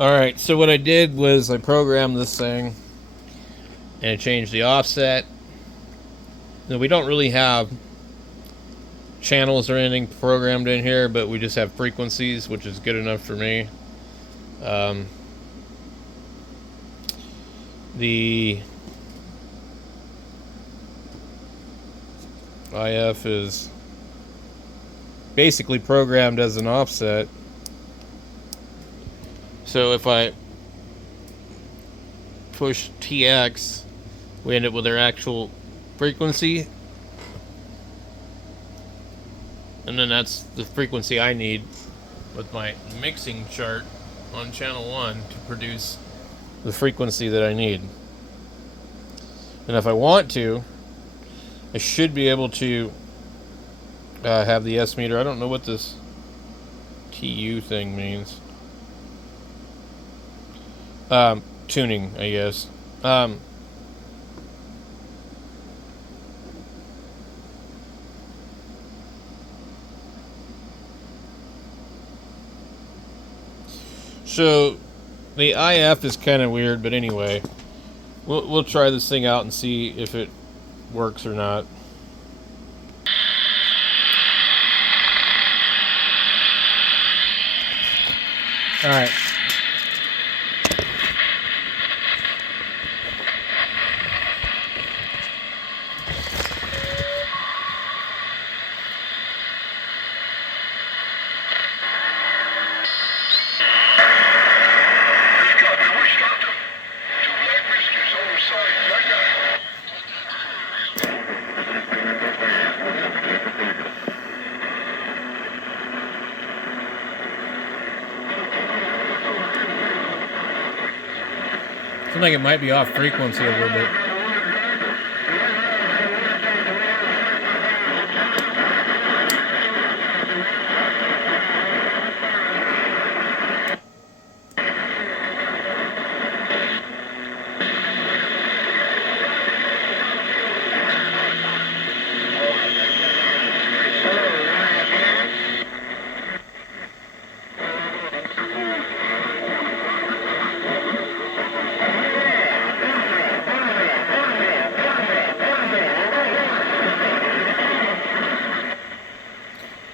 Alright, so what I did was I programmed this thing and I changed the offset. Now, we don't really have channels or anything programmed in here, but we just have frequencies, which is good enough for me. The IF is basically programmed as an offset. So if I push TX, we end up with our actual frequency. And then that's the frequency I need with my mixing chart on channel 1 to produce the frequency that I need. And if I want to, I should be able to have the S meter. I don't know what this TU thing means. Tuning, I guess. So the IF is kind of weird, but anyway, we'll try this thing out and see if it works or not. All right. Seems like it might be off frequency a little bit.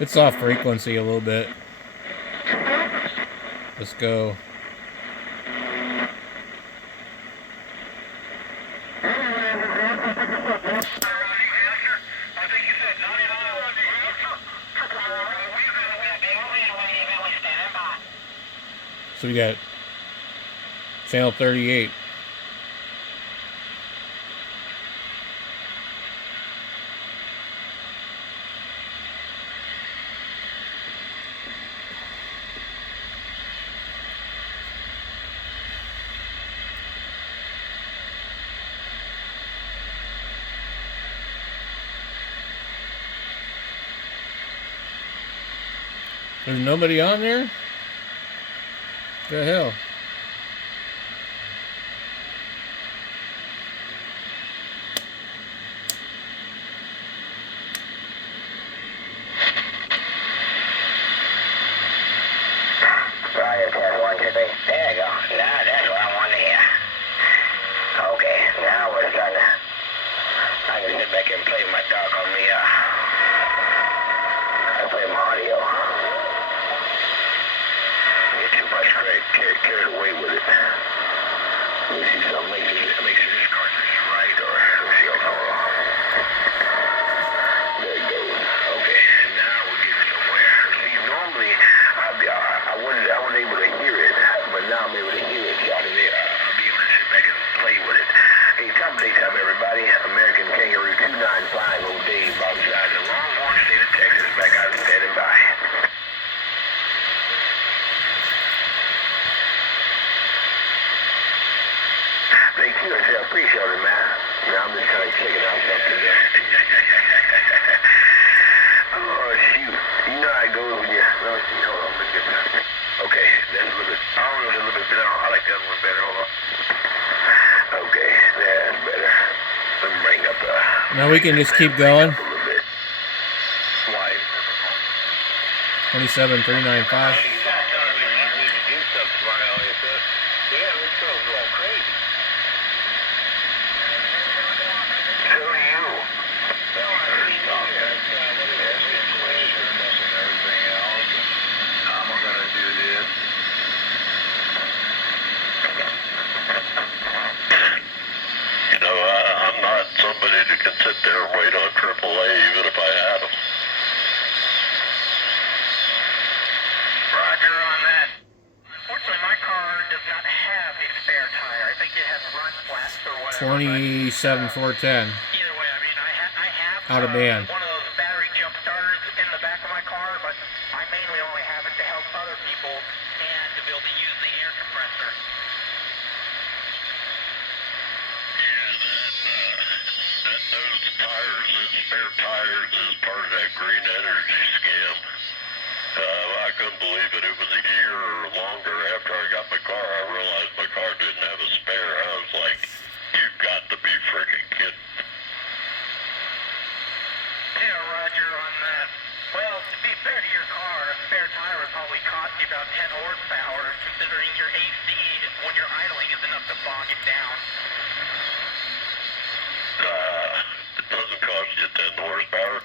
It's off frequency a little bit. Let's go. So we got channel 38. There's nobody on there? The hell? Sorry, test 1, 2, 3. There you go. Now that's what I want to hear. Okay, now we're done. I can sit back and play my dog on me. I play my audio. Get too much carried away with it. Let me see something. Make sure this cartridge is right, or let me see. There it goes. Okay, now we're getting somewhere. See, normally I wasn't able to hear it, but now I'm able to hear it. Out of there, I'll be able to sit back and play with it. Hey, top daytime, everybody. American Kangaroo 295, old Dave outside the Longhorn State of Texas. Back out and standing by. Thank you, I appreciate it, man. Now I'm just kind of checking out something there. Oh, shoot. You know how it goes when you... Let me see. Hold on. Let me get that. Okay, that's a little bit... I don't know if it's a little bit better. I like that one better. Hold on. Okay, that's better. Let me bring up the... Now we can just keep going. A little bit. Why? 27395. Yeah, this girl's all crazy. So do you. No, I mean, what is this and everything else? I'm gonna do this. You know, I'm not somebody that can sit there and wait on AAA even if I had them. Roger on that. Unfortunately, my car does not have a spare tire. I think it has run flats or whatever. 27,410. Either way, I mean, I have Out of band. one of those battery jump starters in the back of my car, but I mainly only have it to help other people and to be able to use the air compressor. That those tires, those spare tires, is part of that green energy scam. I couldn't believe it. It was a year or longer after I got my car. I realized my car didn't have a spare. I was like, you've got to be freaking kidding. Yeah, Roger on that. Well, to be fair to your car, a spare tire would probably cost you about 10 horsepower, considering your AC when you're idling is enough to bog it down. It doesn't cost you 10 horsepower.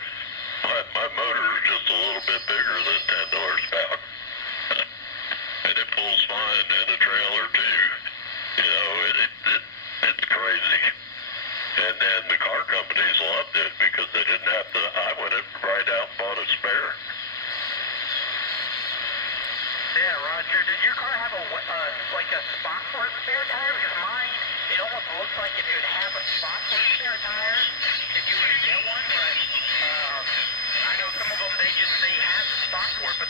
My motor is just a little bit bigger than 10 horsepower. And it pulls fine and a trailer too. You know, it's crazy. And then the car companies loved it because they didn't have to, I went right out and bought a spare. Yeah, Roger, did your car have like a spot for a spare tire? Because mine, it almost looks like it should have a spot for a spare tire if you were to get one, but I know some of them, they have the spot for it, but...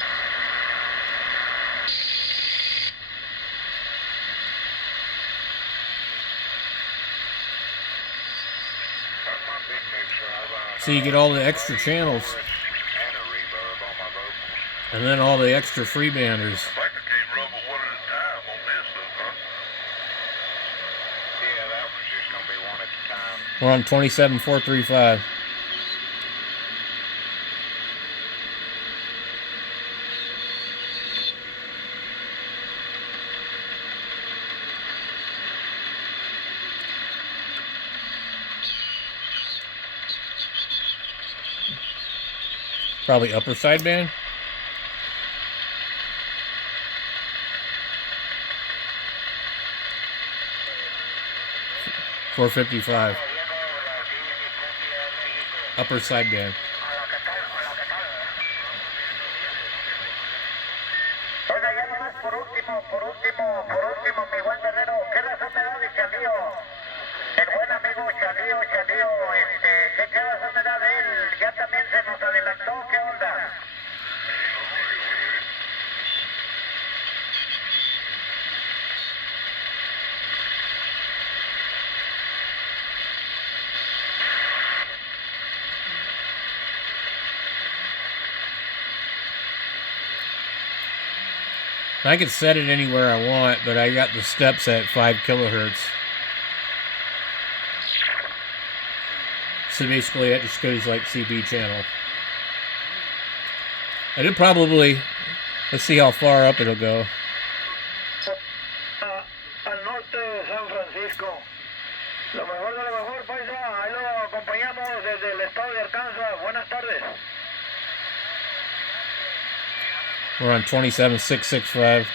So you get all the extra channels. And then all the extra freebanders. If I could take rubber one at a time on this, huh? Yeah, that was just gonna be one at a time. We're on 27,435. Probably upper sideband. $455. Upper sideband. Oiga, ya nomás por último, mi buen guerrero, ¿qué razón me da de Chalío? El buen amigo Chalío, ¿qué razón me da de él? Ya también se nos adelantó, ¿qué onda? I can set it anywhere I want, but I got the steps at 5 kilohertz. So basically it just goes like CB channel. I did probably, let's see how far up it'll go. Al norte de San Francisco. Lo mejor de lo mejor, paisa. Ahí lo acompañamos desde el estado de Arkansas. Buenas tardes. We're on 27,665.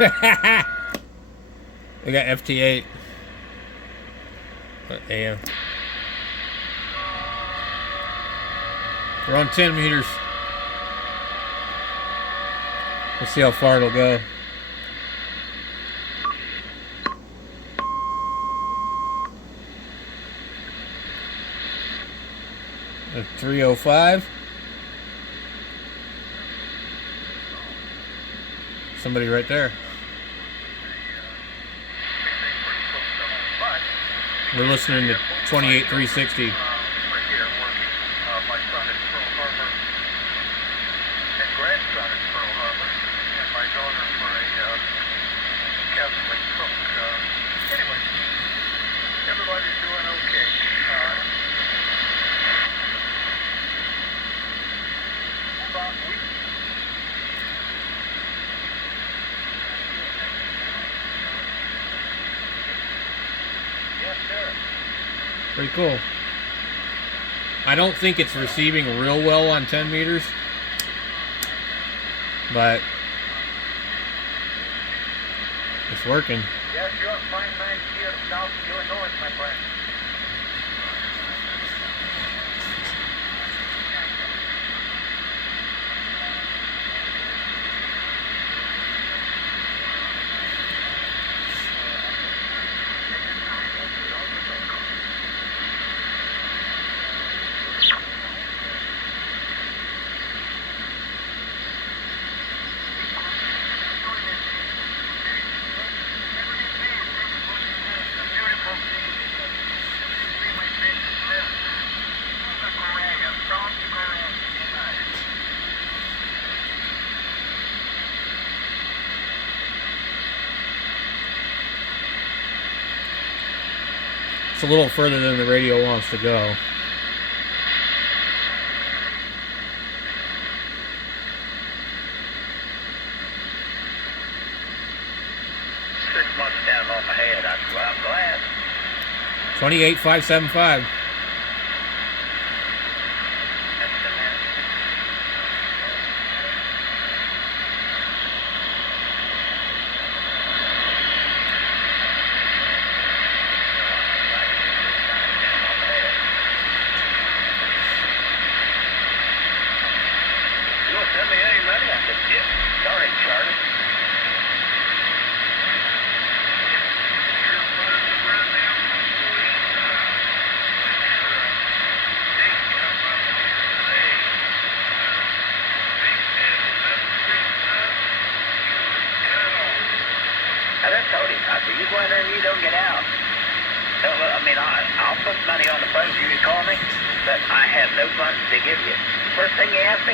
We got FT8. AM. We're on 10 meters. Let's see how far it'll go. At 305. Somebody right there. We're listening to 28360. Pretty cool. I don't think it's receiving real well on 10 meters, but it's working. Yes, you're fine, man. Here, South Illinois, my friend. It's a little further than the radio wants to go. Down on my head. I'm glad. 28575. You want to send me any money? I said, yeah. Sorry, Charlie. I done told him, I said, you go in there and you don't get out. I mean, I'll put money on the phone if you can call me, but I have no funds to give you. First thing he asked me,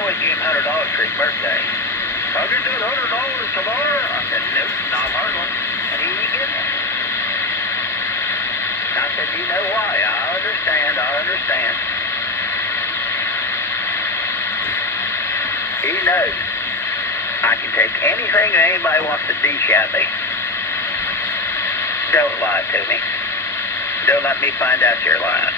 always give him $100 for his birthday. I'll get that $100 tomorrow. I said, no, not hardly. And he didn't give me. I said, you know why? I understand. He knows I can take anything that anybody wants to dish at me. Don't lie to me. Don't let me find out you're lying.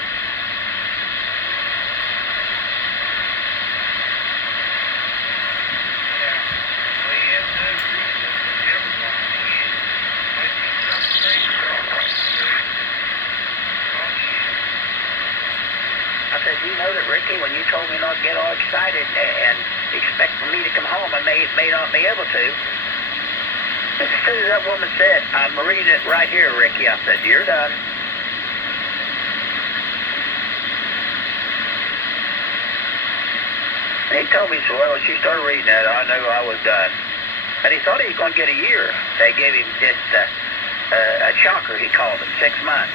I said, you know that, Ricky, when you told me not to get all excited and expect for me to come home, I may not be able to. As soon as that woman said, I'm reading it right here, Ricky, I said, you're done. And he told me, so well, when she started reading that, I knew I was done. And he thought he was going to get a year. They gave him just a shocker, he called it, 6 months.